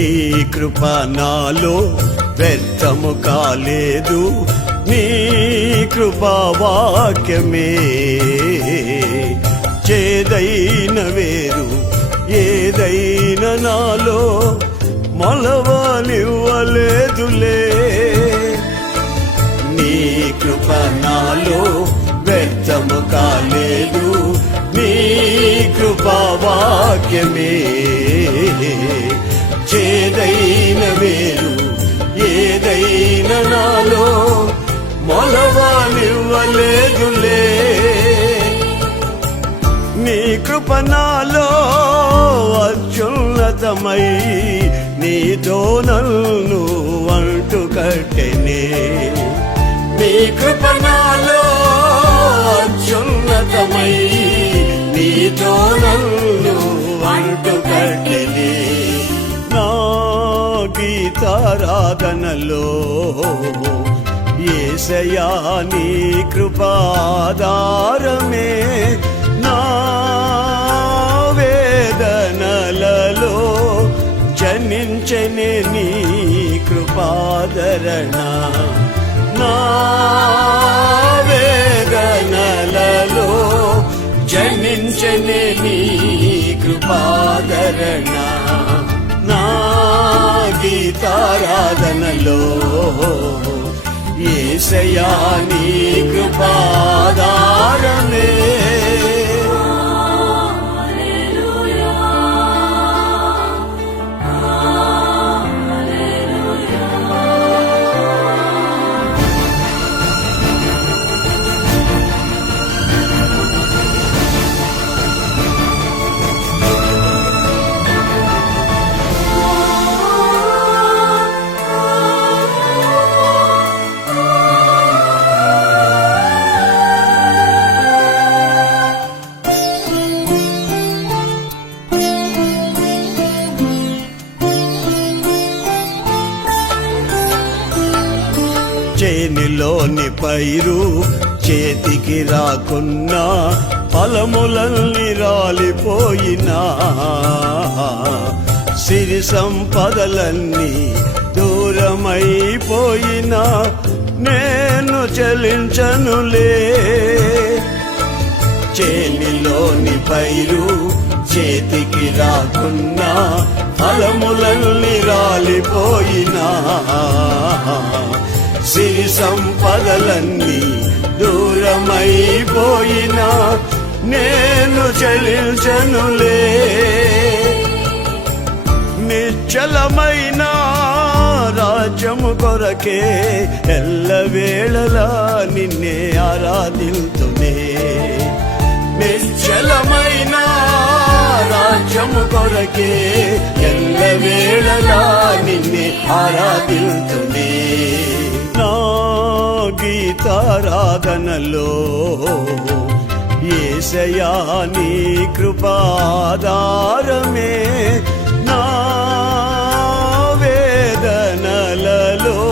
నీ కృప నాలో వ్యర్థము కాలేదు, నీ కృపా వాక్యమే చేదైన వేరు ఏదైనా నాలో మొలవనివ్వలేదులే. నీ కృప నాలో వ్యర్థము కాలేదు, నీ కృపా వాక్యమే చేదైన వేరు ఏదైనా నాలో మొలవనివ్వలేదులే. నీ కృప నాలో అత్యున్నతమై నీతో నన్ను అంటు కట్టెనే. నీ కృప నాలో అత్యున్నతమై నీతో నన్ను అంటు కట్టెనే. నా గీతారాధనలో యేసయ్యా నీ కృపాధారమే, నా వేదనలలో జనించనే నీ కృపాదరణ. నా వేదనలలో జనించనే నీ కృపాదరణ. నా గీతారాధనలో యేసయ్యా నీ కృపాధారమే. చేనిలోని పైరు చేతికి రాకున్నా ఫలములన్నీ రాలిపోయినా, సిరి సంపదలన్నీ దూరమైపోయినా నేను చెలించనులే. చేనిలోని పైరు చేతికి రాకున్నా ఫలములన్నీ రాలిపోయినా, సిరి సంపదలన్నీ దూరమైపోయినా నేను చెలించనులే. నిశ్చలమైన రాజ్యము కొరకే ఎల్లవేళలా నిన్నే ఆరాధిల్తునే. నిశ్చలమైన రాజ్యము కొరకే ఎల్లవేళలా నిన్నే ఆరాధిల్తునే. నా గీతారాధనలో యేసయ్యా నీ కృపాధారమే,